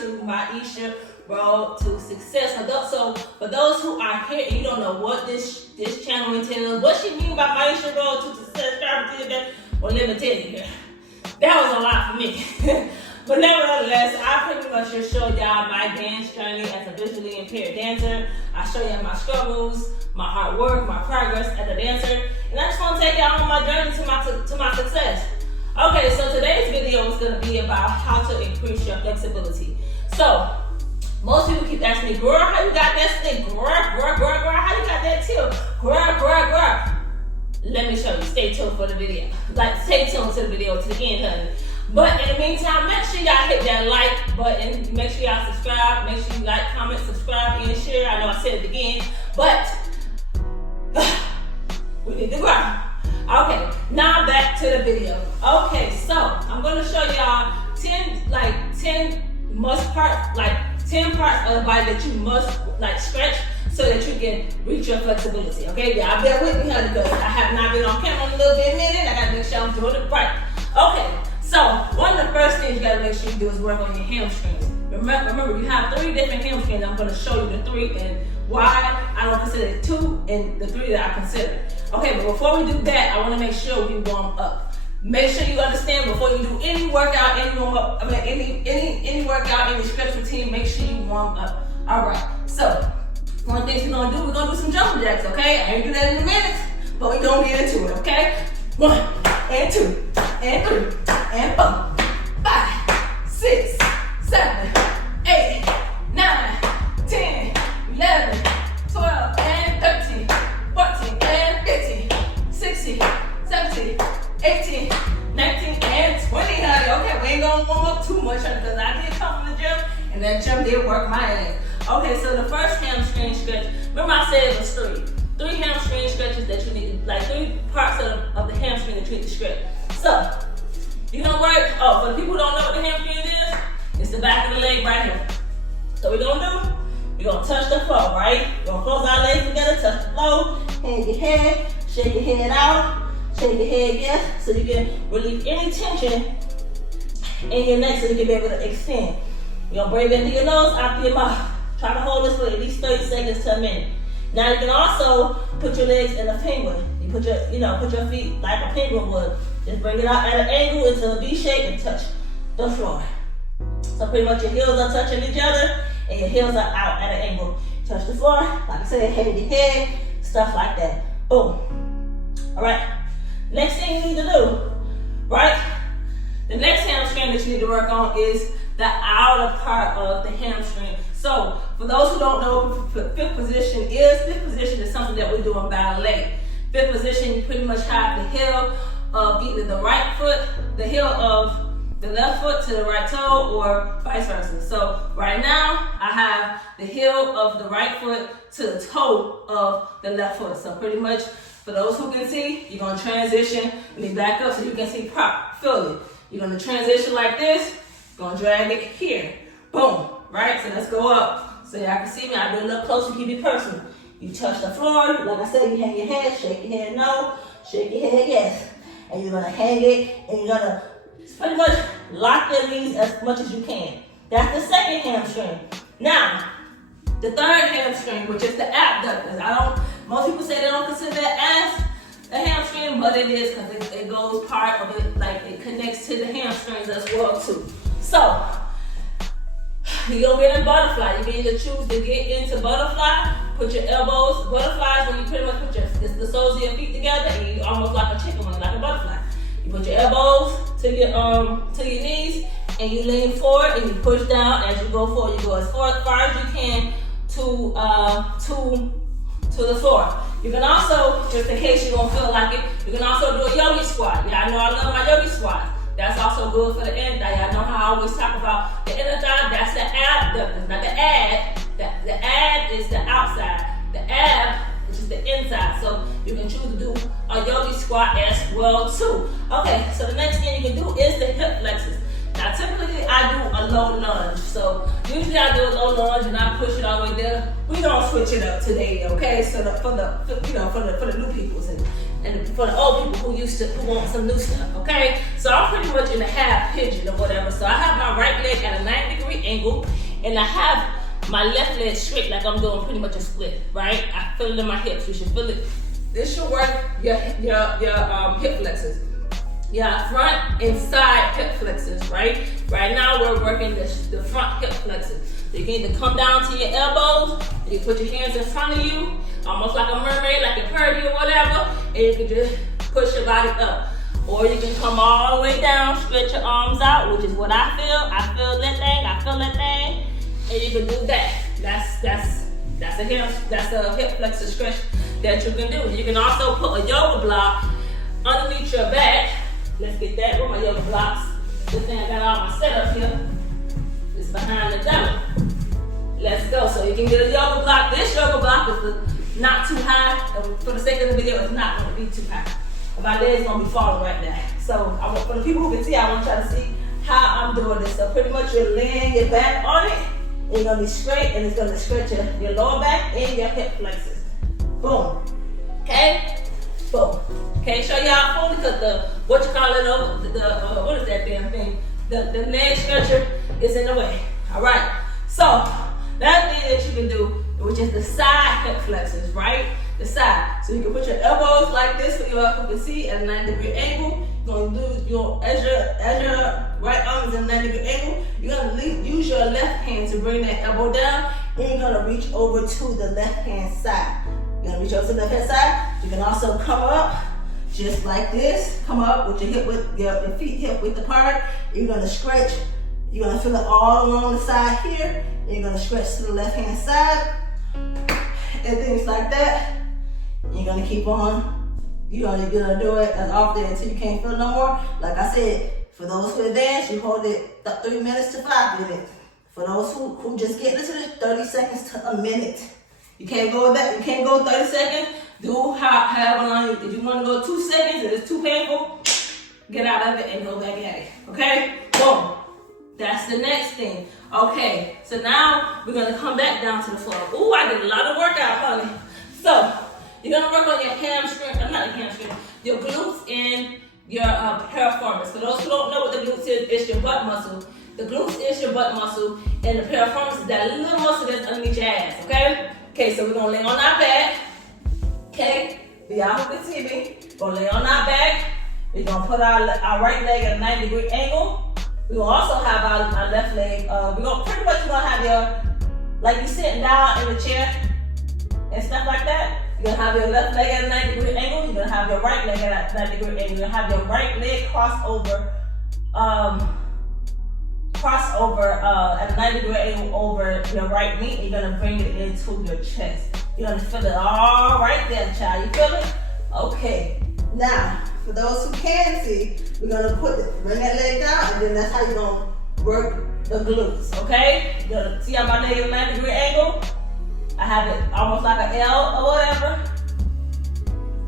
to Maisha Road to Success. So for those who are here and you don't know what this channel entails, what she mean by Maisha Road to Success, well, let me tell you here. That was a lot for me. But nevertheless, I pretty much just showed y'all my dance journey as a visually impaired dancer. I show y'all my struggles, my hard work, my progress as a dancer, and I just want to take y'all on my journey to my success. Okay, so today's video is going to be about how to increase your flexibility. So, most people keep asking me, girl, how you got that stick? Girl, how you got that tilt? Girl. Let me show you. Stay tuned for the video. Stay tuned to the video to the end, honey. But in the meantime, make sure y'all hit that like button. Make sure y'all subscribe. Make sure you like, comment, subscribe, and share. I know I said it again, but we need to grow. Okay, now back to the video. Okay, so I'm gonna show y'all 10 must parts, 10 parts of the body that you must stretch so that you can reach your flexibility. Okay, y'all bear with me, honey, because I have not been on camera in a little bit minute. I gotta make sure I'm doing it right. Okay. So, one of the first things you gotta make sure you do is work on your hamstrings. Remember, you have 3 different hamstrings. I'm gonna show you the 3 and why I don't consider the 2 and the 3 that I consider. Okay, but before we do that, I wanna make sure we warm up. Make sure you understand before you do any workout, any workout, any stretch routine, make sure you warm up. All right, so one of the things we're gonna do some jumping jacks, okay? I ain't do that in a minute, but we're gonna get into it, okay? 1 and 2 and 3 and 4, 5, 6, 7, 8, 9, 10, 11, 12, and 13, 14, and 15, 16, 17, 18, 19, and 20, honey. Okay, we ain't gonna warm up too much, honey, because I did come from the gym, and that gym did work my ass. Okay, so the first hamstring stretch, remember I said it was 3. 3 hamstring stretches that you need, 3 parts of the hamstring that you need to stretch. So, you're gonna work, for the people who don't know what the hamstring is, it's the back of the leg right here. So what we're gonna do, we're gonna touch the floor, right? We're gonna close our legs together, touch the floor, hang your head, shake your head out, shake your head yes, so you can relieve any tension in your neck so you can be able to extend. You're gonna breathe into your nose, out through your mouth. Try to hold this for at least 30 seconds to a minute. Now you can also put your legs in a penguin. You put your feet like a penguin would. Just bring it out at an angle into a V shape and touch the floor. So pretty much your heels are touching each other and your heels are out at an angle. Touch the floor, like I said, hang your head, stuff like that. Boom. All right. Next thing you need to do, right? The next hamstring that you need to work on is the outer part of the hamstring. So for those who don't know what fifth position is something that we do in ballet. Fifth position, you pretty much have the heel of either the right foot, the heel of the left foot to the right toe, or vice versa. So right now, I have the heel of the right foot to the toe of the left foot. So pretty much, for those who can see, you're gonna transition. Let me back up so you can see feel it. You're gonna transition like this, gonna drag it here. Boom, right? So let's go up. So y'all can see me, I'll be a little closer, keep it personal. You touch the floor, like I said, you hang your head, shake your head no, shake your head yes. And you're gonna hang it, and you're gonna pretty much lock your knees as much as you can. That's the second hamstring. Now, the third hamstring, which is the abductors. Most people say they don't consider that as a hamstring, but it is because it goes part of it, it connects to the hamstrings as well too. So, you're gonna get in butterfly. You can either choose to get into butterfly, put your elbows, butterflies when you pretty much put the soles of your feet together and you almost like a chicken wing, like a butterfly. You put your elbows to your knees and you lean forward and you push down as you go forward. You go as far as you can to the floor. You can also, just in case you don't feel like it, you can also do a yogi squat. Yeah, I know I love my yogi squat. That's also good for the inner thigh. I know how I always talk about the inner thigh. That's the abductors, not the ad. The ad is the outside. The ab, which is the inside. So you can choose to do a yogi squat as well too. Okay, so the next thing you can do is the hip flexors. Now typically I do a low lunge. So usually I do a low lunge and I push it all the way there. We gonna switch it up today, okay? So for the new peoples and for the old people who want some new stuff, okay? So I'm pretty much in a half pigeon or whatever. So I have my right leg at a 90-degree angle, and I have my left leg straight like I'm doing pretty much a split, right? I feel it in my hips. You should feel it. This should work your hip flexors. Yeah, front and side hip flexors, right? Right now we're working the front hip flexors. So you can either come down to your elbows, and you put your hands in front of you, almost like a mermaid, like a parody or whatever, and you can just push your body up. Or you can come all the way down, stretch your arms out, which is what I feel. I feel that thing, and you can do that. That's a hip flexor stretch that you can do. You can also put a yoga block underneath your back. Let's get that. Where my yoga blocks? This thing I got all my setup here. It's behind the demo. Let's go. So you can get a yoga block. This yoga block is not too high. For the sake of the video, it's not going to be too high. My leg's going to be falling right now. So for the people who can see, I want y'all to see how I'm doing this. So pretty much you're laying your back on it. And you're going to be straight, and it's going to stretch your lower back and your hip flexors. Boom. Okay? Boom. Can't show y'all fully because what is that damn thing? The leg stretcher is in the way. All right. So that thing that you can do, which is the side hip flexors, right? The side. So you can put your elbows like this so you can see at a 90-degree angle. You're gonna do as your right arm is at a 90-degree angle. You're gonna use your left hand to bring that elbow down, and you're gonna reach over to the left hand side. You're gonna reach over to the left hand side. You can also come up just like this. Come up with your feet hip width apart. You're gonna stretch. You're gonna feel it all along the side here. And you're gonna stretch to the left hand side and things like that. You're gonna keep on. You're gonna do it as often until you can't feel no more. Like I said, for those who advance, you hold it 3 minutes to 5 minutes. For those who just get into it, 30 seconds to a minute. You can't go that. You can't go 30 seconds. Do however long. If you want to go 2 seconds and it's too painful, get out of it and go back at it. Okay? Boom. That's the next thing. Okay. So now we're gonna come back down to the floor. Ooh, I did a lot of workout, honey. So you're gonna work on your hamstring. Not your hamstring. Your glutes and your piriformis. For those who don't know what the glutes is, it's your butt muscle. The glutes is your butt muscle, and the piriformis is that little muscle that's underneath your ass. Okay? Okay, so we're gonna lay on our back. Okay, for y'all who can see me, we're gonna lay on our back. We're gonna put our right leg at a 90-degree angle. We're gonna also have our left leg. We're gonna have your, like you sitting down in the chair and stuff like that. You're gonna have your left leg at a 90-degree angle. You're gonna have your right leg at a 90-degree angle. You're gonna have your right leg cross over at a 90-degree angle over your right knee, and you're gonna bring it into your chest. You're gonna feel it all right there, child. You feel it? Okay. Now, for those who can see, we're gonna bring that leg down, and then that's how you're gonna work the glutes, okay? You're gonna see how my leg is at a 90-degree angle? I have it almost like an L or whatever.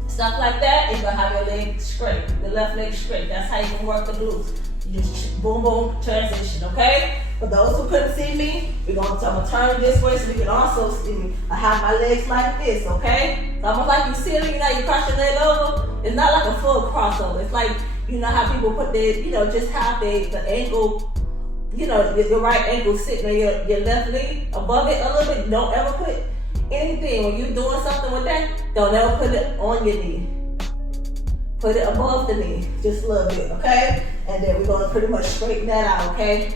Stuff like that, and you're gonna have your leg straight, the left leg straight. That's how you can work the glutes. You just boom, boom, transition, okay? For those who couldn't see me, I'm gonna turn this way so you can also see me. I have my legs like this, okay? It's almost like you sitting, you cross your leg over. It's not like a full crossover. It's like, you know how people put their, just have the ankle, your right ankle sitting on your left knee above it a little bit. Don't ever put anything, when you're doing something with that, don't ever put it on your knee. Put it above the knee, just a little bit, okay? And then we're gonna pretty much straighten that out, okay?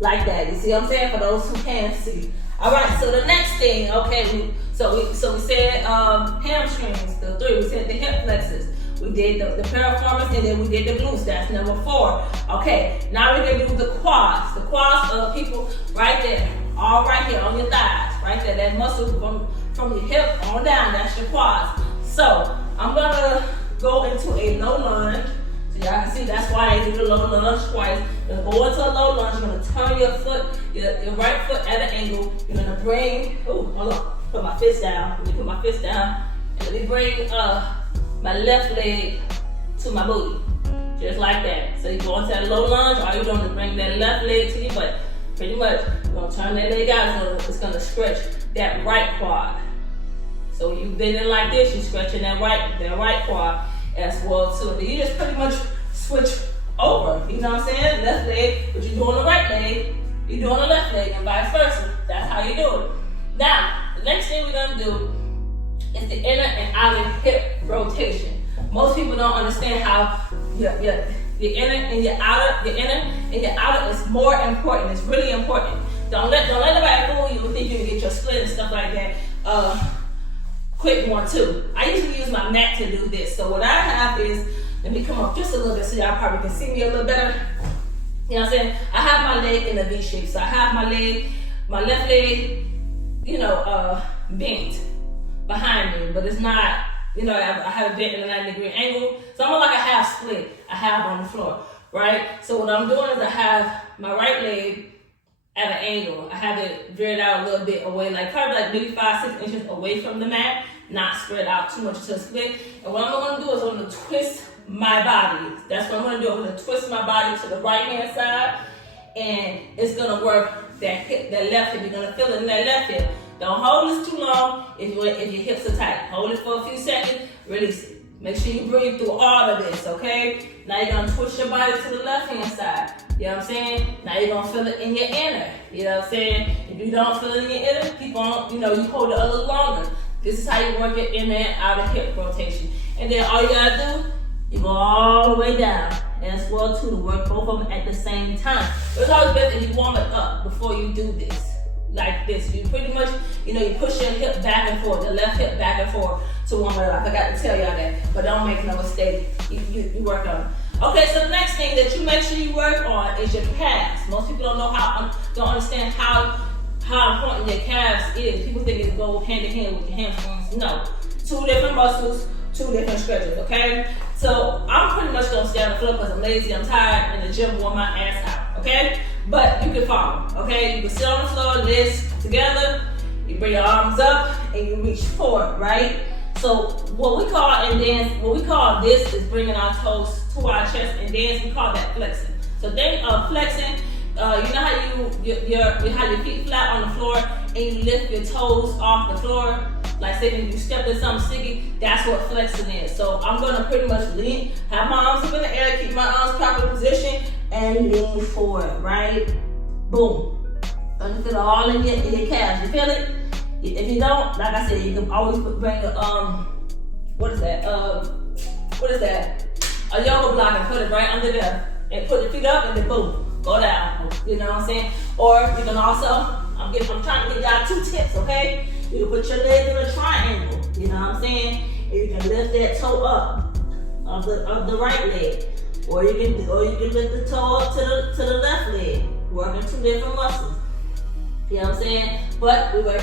Like that. You see what I'm saying? For those who can't see. All right. So the next thing, okay. So we said hamstrings, the 3. We said the hip flexors. We did the piriformis, and then we did the glutes. That's number 4. Okay. Now we're gonna do the quads. The quads are the people right there, all right here on your thighs, right there. That muscle from your hip on down. That's your quads. So I'm gonna go into a low lunge. So y'all can see that's why I do the low lunge twice. You're gonna go into a low lunge. You're gonna turn your foot, your right foot at an angle. You're gonna bring, hold on, put my fist down. Let me put my fist down. And let me bring my left leg to my booty. Just like that. So you go into that low lunge, all you're doing is bring that left leg to your butt. Pretty much, you're gonna turn that leg out, it's gonna stretch that right quad. So you bending like this, you're stretching that right quad as well too. Then you just pretty much switch over. You know what I'm saying? Left leg, but you're doing the right leg. you do on the left leg and vice versa. That's how you do it. Now, the next thing we're gonna do is the inner and outer hip rotation. Most people don't understand how your inner and your outer is more important. It's really important. Don't let nobody fool you and think you can get your split and stuff like that. Quick one too. I usually use my mat to do this. So what I have is, let me come up just a little bit so y'all probably can see me a little better. You know what I'm saying? I have my leg in a V shape. So I have my left leg, bent behind me, but it's not, I have it bent in a 90-degree angle. So I'm like a half split I have on the floor, right? So what I'm doing is I have my right leg at an angle. I have it veered out a little bit away, probably maybe 5-6 inches away from the mat, not spread out too much to a split. And what I'm gonna do is I'm gonna twist my body. That's what I'm gonna do. I'm gonna twist my body to the right hand side, and it's gonna work that hip, that left hip. You're gonna feel it in that left hip. Don't hold this too long if your hips are tight. Hold it for a few seconds, release it. Make sure you breathe through all of this, okay? Now you're gonna twist your body to the left hand side. You know what I'm saying? Now you're gonna feel it in your inner. You know what I'm saying? If you don't feel it in your inner, keep on, you hold it a little longer. This is how you work your inner and outer hip rotation. And then all you gotta do, you go all the way down. And as well too, to work both of them at the same time. But it's always best if you warm it up before you do this. Like this. You pretty much, you push your hip back and forth, the left hip back and forth to warm it up. I forgot to tell y'all that, but don't make no mistake. You work on it. Okay, so the next thing that you make sure you work on is your calves. Most people don't understand how important your calves is. People think it goes hand in hand with your hamstrings. No. 2 different muscles, 2 different stretches, okay? So I'm pretty much gonna stay on the floor because I'm lazy, I'm tired, and the gym wore my ass out, okay? But you can follow, okay? You can sit on the floor, legs together, you bring your arms up, and you reach forward, right? So what we call this is bringing our toes to our chest, and dance, we call that flexing. So think of flexing, you know how you have your feet flat on the floor, and you lift your toes off the floor? Like say if you stepped in something sticky, that's what flexing is. So I'm gonna pretty much lean, have my arms up in the air, keep my arms proper position, and lean forward, right? Boom. Gonna feel it all in your calves. You feel it? If you don't, like I said, you can always bring the what is that? A yoga block and put it right under there, and put the feet up, and then boom, go down. You know what I'm saying? Or you can also, I'm trying to give y'all 2 tips, okay? You can put your legs in a triangle, you know what I'm saying? And you can lift that toe up of the right leg, or you can lift the toe up to the left leg, working 2 different muscles. You know what I'm saying? But we're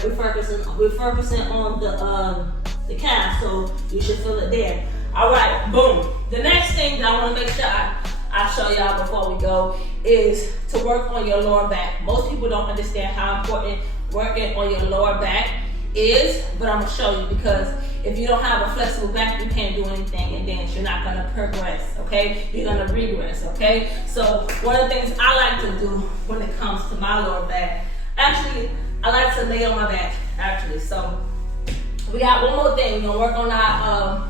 focusing on the calf, so you should feel it there. All right, boom. The next thing that I want to make sure I show y'all before we go is to work on your lower back. Most people don't understand how important working on your lower back is, but I'm gonna show you, because if you don't have a flexible back, you can't do anything in dance. You're not gonna progress, okay? You're gonna regress, okay? So one of the things I like to do when it comes to my lower back, actually, I like to lay on my back, actually. So we got one more thing. We're gonna work on our,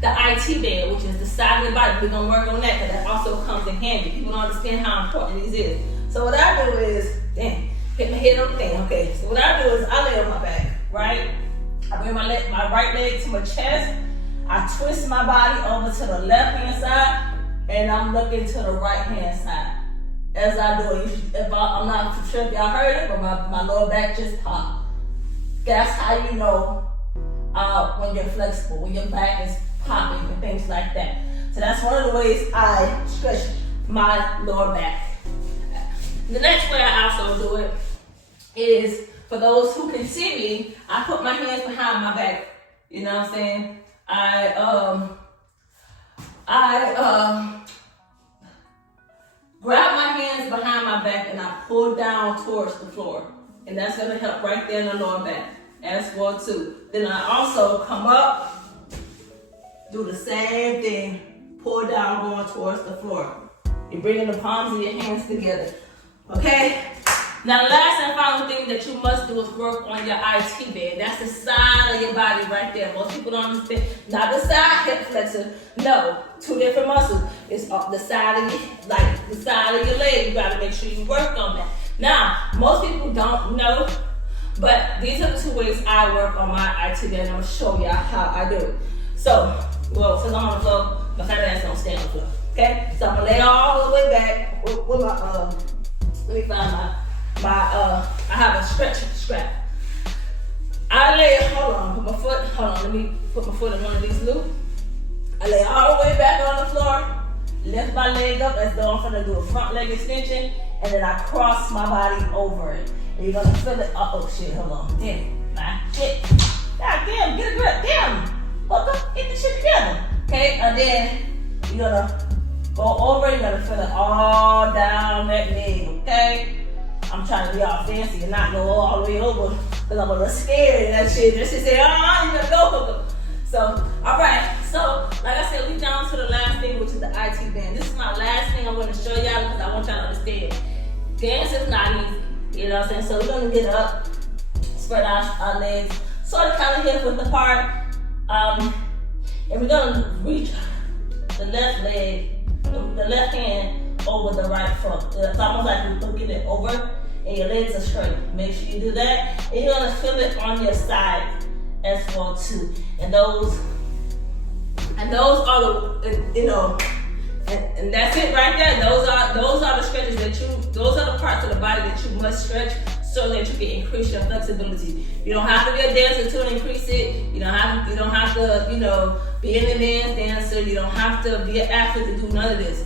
the IT band, which is the side of the body. We're gonna work on that, because that also comes in handy. People don't understand how important these is. So what I do is, hit my head on the thing. Okay, so what I do is I lay on my back, right? I bring my right leg to my chest. I twist my body over to the left hand side, and I'm looking to the right hand side. As I do it, I'm not sure if y'all heard it, but my lower back just popped. That's how you know when you're flexible, when your back is popping and things like that. So that's one of the ways I stretch my lower back. The next way I also do it is, for those who can see me, I put my hands behind my back. You know what I'm saying? I grab my hands behind my back and I pull down towards the floor. And that's gonna help right there in the lower back as well too. Then I also come up, do the same thing, pull down going towards the floor. You're bringing the palms of your hands together. Okay? Now, the last and final thing that you must do is work on your IT band. That's the side of your body right there. Most people don't understand. Not the side hip flexor. No, two different muscles. It's up the side of your, like the side of your leg. You gotta make sure you work on that. Now, most people don't know, but these are the two ways I work on my IT band. I'm gonna show y'all how I do it. So, well, since I'm on the floor, my fat ass don't stay on the floor. Okay? So I'm gonna lay all the way back with my let me find I have a stretch strap. I lay, hold on, let me put my foot in one of these loops. I lay all the way back on the floor, lift my leg up as though I'm gonna do a front leg extension, and then I cross my body over it. And you're gonna feel it, oh shit, hold on, damn, nah, shit. God damn, get a grip, damn. Hook up, get the shit together. Okay, and then you're gonna go over, you're gonna feel it all down that leg, okay? I'm trying to be all fancy and not go all the way over because I'm a little scared of that shit. That shit say, you gotta go. So, all right. So, like I said, we down to the last thing, which is the IT band. This is my last thing I'm going to show y'all because I want y'all to understand. Dance is not easy. You know what I'm saying? So, we're going to get up, spread out our legs, sort of kind of hip width apart. And we're going to reach the left leg, the left hand over the right foot. It's almost like you're looking it over and your legs are straight. Make sure you do that. And you're gonna feel it on your side as well too. And those are the, you know, and that's it right there. Those are the stretches those are the parts of the body that you must stretch so that you can increase your flexibility. You don't have to be a dancer to increase it. You don't have to, you know, be an advanced dancer. You don't have to be an athlete to do none of this.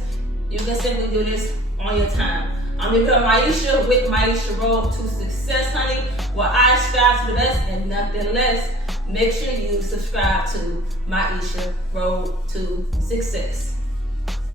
You can simply do this on your time. I'm your girl Maisha with Maisha Road to Success, honey, where I strive for the best and nothing less. Make sure you subscribe to Maisha Road to Success.